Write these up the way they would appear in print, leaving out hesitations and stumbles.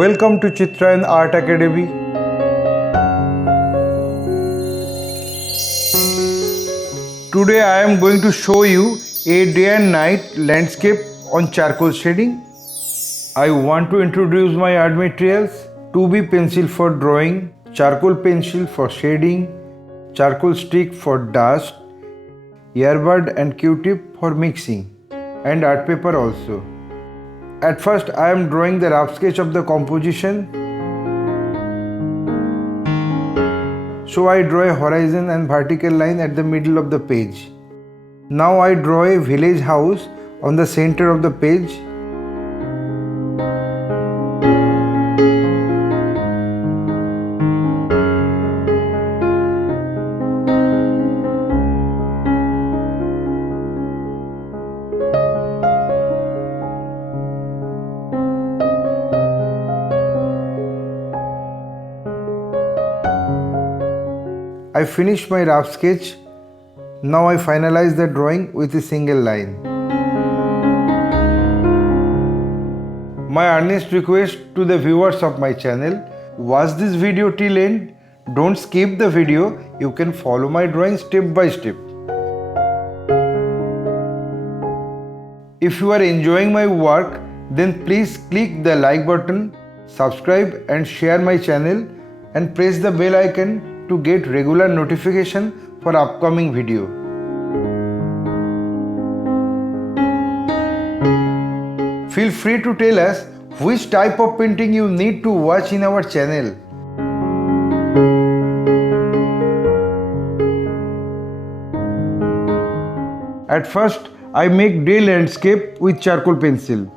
Welcome to Chitrayan Art Academy. Today I am going to show you a day and night landscape on charcoal shading. I want to introduce my art materials: 2B pencil for drawing, charcoal pencil for shading, charcoal stick for dust, earbud and Q-tip for mixing, and art paper also. At first I am drawing the rough sketch of the composition. So I draw a horizon and vertical line at the middle of the page. Now I draw a village house on the center of the page. I finished my rough sketch. Now I finalize the drawing with a single line. My earnest request to the viewers of my channel: watch this video till end. Don't skip the video. You can follow my drawing step by step. If you are enjoying my work, then please click the like button, subscribe and share my channel, and press the bell icon to get regular notification for upcoming video. Feel free to tell us which type of painting you need to watch in our channel. At first, I make day landscape with charcoal pencil.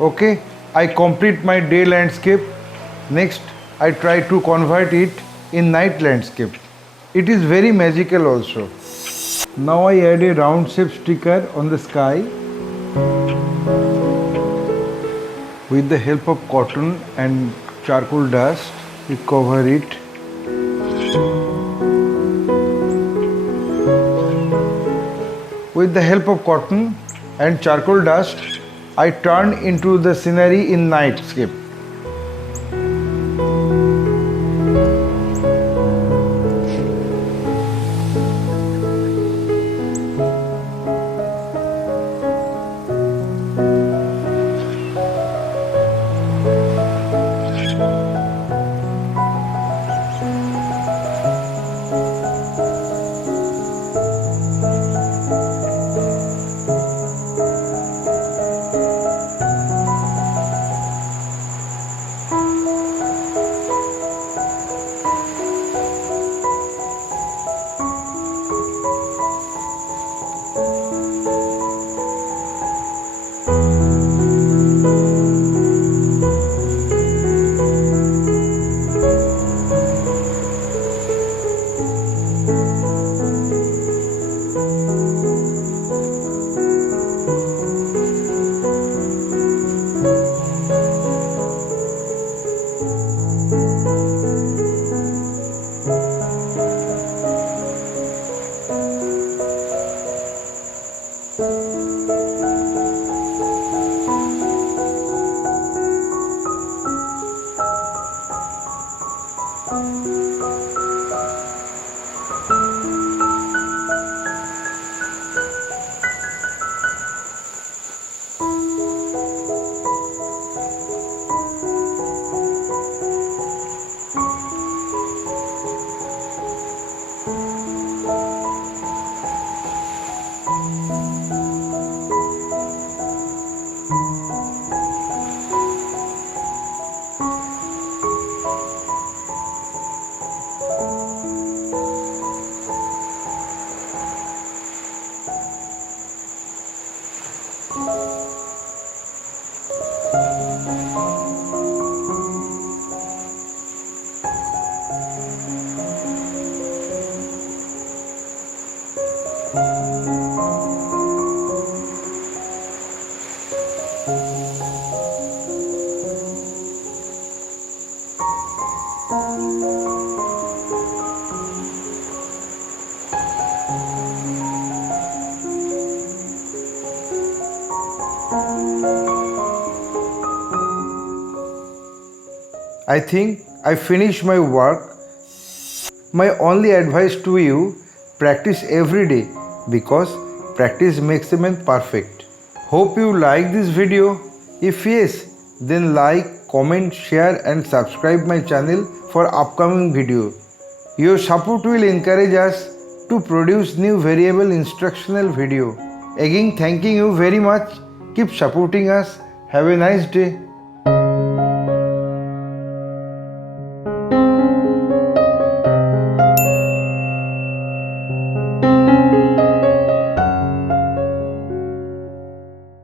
Okay, I complete my day landscape. Next, I try to convert it in night landscape. It is very magical also. Now I add a round shape sticker on the sky. With the help of cotton and charcoal dust, we cover it. With the help of cotton and charcoal dust, I turn into the scenery in nightscape. I think I finished my work. My only advice to you, practice every day because practice makes a man perfect. Hope you like this video. If yes, then like, comment, share and subscribe my channel for upcoming video. Your support will encourage us to produce new variable instructional video. Again, thanking you very much. Keep supporting us. Have a nice day.